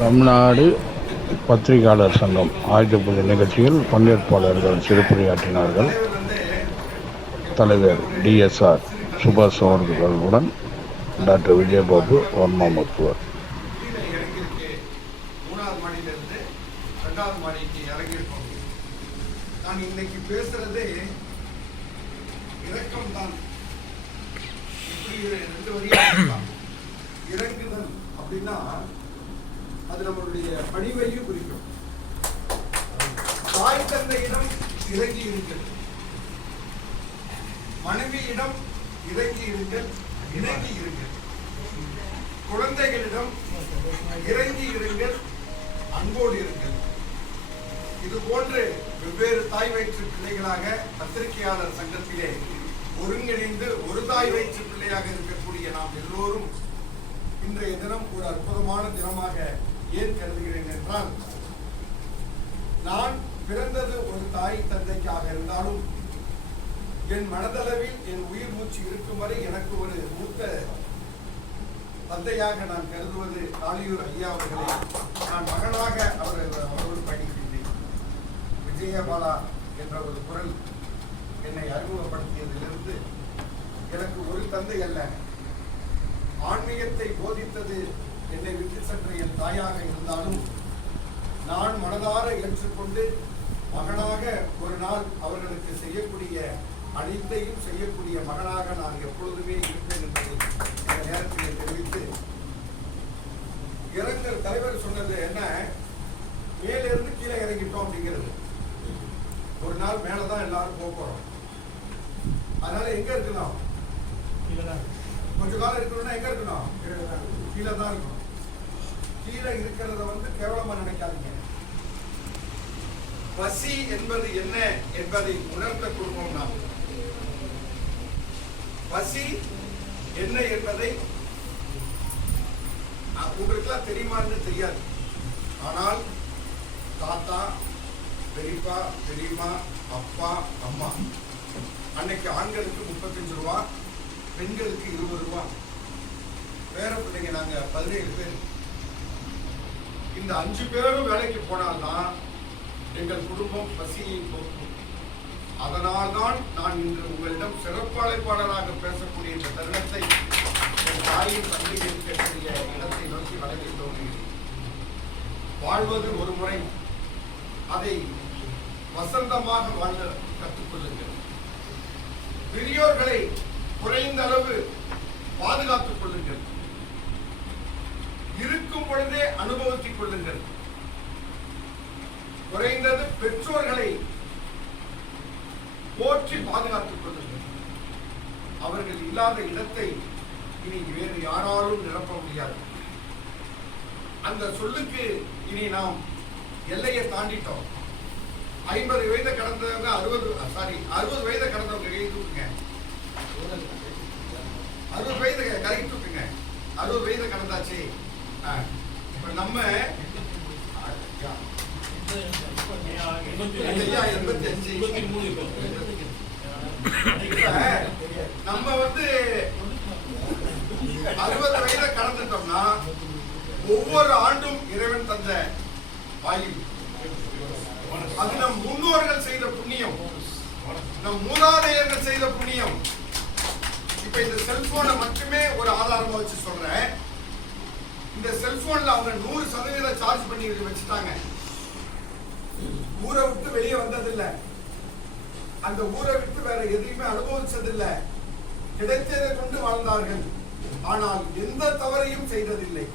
தமிழ்நாடு பத்திரிகையாளர் சங்கம் ஆயுத பூஜை நிகழ்ச்சியில் பங்கேற்பாளர்கள் சிறப்புரையாற்றினார்கள் தலைவர் டிஎஸ்ஆர் சுபாஷ் அவர்களுடன் டாக்டர் விஜயபாபு வர்மா மருத்துவர் நான் இன்னைக்கு பேசுறது இரக்கம் தான் ரெண்டு வரியா இறங்குதல் அப்படின்னா அது நம்மளுடைய பணிவையும் குறிக்கும். தாய் தந்தையிடம் இறங்கி இருக்கிறது மனைவியிடம் இறங்கி இருங்கள். இணங்கி இருங்கள். குழந்தைகளிடம் இறங்கி இருங்கள். அன்போடு இருங்கள். இது போன்று வெவ்வேறு தாய் வயிற்று பிள்ளைகளாக பத்திரிகையாளர் சங்கத்திலே ஒருங்கிணைந்து ஒரு தாய் வயிற்று பிள்ளையாக இருக்கக்கூடிய நாம் எல்லோரும் இன்றைய தினம் ஒரு அற்புதமான தினமாக ஏன் கருதுகிறேன் என்றால் நான் பிறந்தது ஒரு தாய் தந்தைக்காக இருந்தாலும் என் மனதளவில் என் உயிர் மூச்சு இருக்கும் வரை எனக்கு ஒரு மூத்த தந்தையாக நான் கருதுவது காளியூர் ஐயா அவர்களை. நான் மகனாக அவர் அவரோடு படிக்கின்றேன் விஜயபாலா என்ற ஒரு குரல் என்னை அறிமுகப்படுத்தியதிலிருந்து எனக்கு ஒரு தந்தை அல்ல. ஆன்மீகத்தை போதித்தது என்னை விட்டு சென்ற என் தாயாக இருந்தாலும் நான் மனதார ஏற்றுக்கொண்டு மகனாக ஒரு நாள் அவர்களுக்கு செய்யக்கூடிய அனைத்தையும் செய்யக்கூடிய மகனாக நான் எப்பொழுதுமே இருப்பேன் என்பதை இந்த நேரத்தில் தெரிவித்து இறங்கல் தலைவர் சொன்னது என்ன? மேலிருந்து கீழே இறங்கிட்டோம் அப்படிங்கிறது. ஒரு நாள் மேலதான் எல்லாரும் போக போறோம். அதனால எங்க இருக்கலாம் கொஞ்ச காலம் இருக்கணும்னா எங்க இருக்கணும்? கீழே தான் இருக்கணும். கீழே இருக்கிறத வந்து கேவலமா நினைக்காதீங்க. பசி என்பது என்ன என்பதை உணர்ந்த குடும்பம் பசி என்ன என்பதை உங்களுக்கெல்லாம் தெரியுமான்னு தெரியாது. ஆனால் தாத்தா பெரியப்பா பெரியம்மா அப்பா அம்மா அன்னைக்கு ஆண்களுக்கு முப்பத்தஞ்சு ரூபா பெண்களுக்கு இருபது ரூபா. பேர பிள்ளைங்க நாங்க பதினேழு பேர். இந்த அஞ்சு பேரும் வேலைக்கு போனால்தான் எங்கள் குடும்பம் பசியை போக்கும். அதனால்தான் நான் இன்று உங்களிடம் சிறப்பு அழைப்பாளராக பேசக்கூடிய இந்த தருணத்தை என் தாயின் தந்தை இருக்கக்கூடிய இடத்தை நோக்கி வழங்கி தோன்றுகிறேன் வாழ்வது ஒரு முறை அதை வசந்தமாக வாழ கற்றுக்கொள்ளுங்கள். பெரியோர்களை குறைந்த அளவு பாதுகாத்துக் கொள்ளுங்கள். இருக்கும் பொழுதே அனுபவித்துக் கொள்ளுங்கள். குறைந்தது பெற்றோர்களை போற்றி பாதுகாத்துக் கொள்ளுங்கள். அவர்கள் இல்லாத இடத்தை இனி வேறு யாராலும் நிரப்ப முடியாது. அந்த சொல்லுக்கு இனி நாம் எல்லையை தாண்டிட்டோம். ஐம்பது வயதை கடந்தவங்க அறுபது சாரி அறுபது வயதை கடந்தவங்க கை தூக்குங்க. அறுபது வயது கரை தூக்குங்க. அறுபது வயதை கடந்தாச்சு. இப்போ நம்ம நம்ம வந்து அறுபது வயதை கடந்துட்டோம்னா ஒவ்வொரு ஆண்டும் இறைவன் தந்த வாயு அது நம் முன்னோர்கள் செய்த புண்ணியம் நம் மூதாதையர்கள் செய்த புண்ணியம் இப்ப இந்த செல்போனை மட்டுமே ஒரு ஆதாரமா வச்சு சொல்றேன் இந்த செல்போன்ல அவங்க நூறு சதவீத சார்ஜ் பண்ணி வச்சுட்டாங்க. ஊரை விட்டு வெளியே வந்ததில்ல. அந்த ஊரை விட்டு வேற எதையுமே அனுபவிச்சதில்லை. கிடைத்ததை கொண்டு வாழ்ந்தார்கள். ஆனால் எந்த தவறையும் செய்ததில்லை.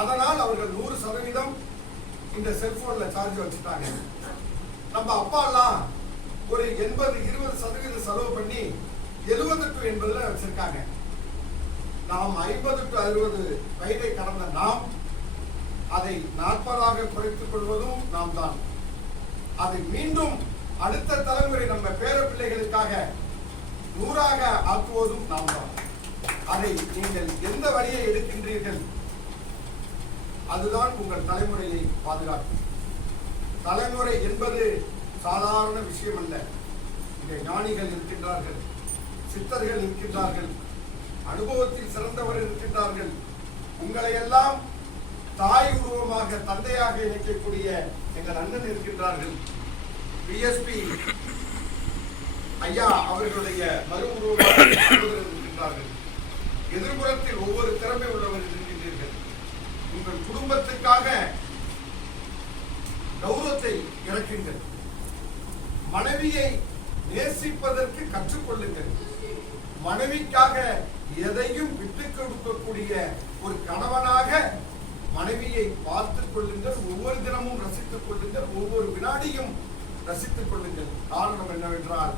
அதனால் அவர்கள் நூறு சதவீதம் இந்த செல்போன்ல சார்ஜ் வச்சுட்டாங்க. நம்ம அப்பா எல்லாம் ஒரு எண்பது இருபது சதவீதம் செலவு பண்ணி எழுபது டு எண்பதுல வச்சிருக்காங்க. நாம் ஐம்பது டு அறுபது வயதை கடந்த நாம் அதை நாற்பதாக குறைத்துக் கொள்வதும் நாம் தான். அதை மீண்டும் அடுத்த தலைமுறை நம்ம பேர பிள்ளைகளுக்காக நூறாக ஆக்குவதும் நாம் தான். அதை நீங்கள் எந்த வழியை எடுக்கின்றீர்கள்? அதுதான் உங்கள் தலைமுறையை பாதுகாக்கும். தலைமுறை என்பது சாதாரண விஷயம் அல்ல இங்கே ஞானிகள் இருக்கின்றார்கள் சித்தர்கள் இருக்கின்றார்கள். அனுபவத்தில் சிறந்தவர் இருக்கின்றார்கள். உங்களை எல்லாம் தாய் உருவமாக தந்தையாக இணைக்கக்கூடிய எங்கள் அண்ணன் இருக்கின்றார்கள். பிஎஸ்பி ஐயா அவர்களுடைய மறு உருவமாக இருக்கின்றார்கள். எதிர்புறத்தில் ஒவ்வொரு திறமை உள்ளவர்கள் இருக்கின்றீர்கள். உங்கள் குடும்பத்துக்காக கௌரவத்தை இறக்குங்கள். மனைவியை நேசிப்பதற்கு கற்றுக்கொள்ளுங்கள். மனைவிக்காக எதையும் விட்டுக் கொடுக்கக்கூடிய ஒரு கணவனாக மனைவியை பார்த்துக் கொள்ளுங்கள் ஒவ்வொரு தினமும் ரசித்துக் கொள்ளுங்கள் ஒவ்வொரு வினாடியும் ரசித்துக் கொள்ளுங்கள். காரணம் என்னவென்றால்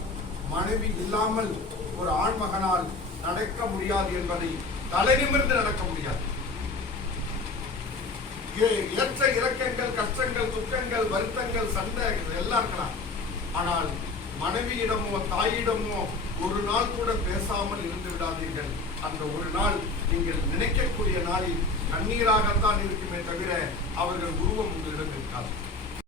மனைவி இல்லாமல் ஒரு ஆண்மகனால் நடக்க முடியாது என்பதை தலை நிமிர்ந்து நடக்க முடியாது. ஏ- ஏற்ற இறக்கங்கள் கஷ்டங்கள் துக்கங்கள் வருத்தங்கள் சண்டை எல்லாம் இருக்கலாம். ஆனால் மனைவியிடமோ தாயிடமோ ஒரு நாள் கூட பேசாமல் இருந்து விடாதீர்கள். அந்த ஒரு நாள் நீங்கள் நினைக்கக்கூடிய நாளில் கண்ணீராகத்தான் இருக்குமே தவிர அவர்கள் உருவம் உங்களிடம்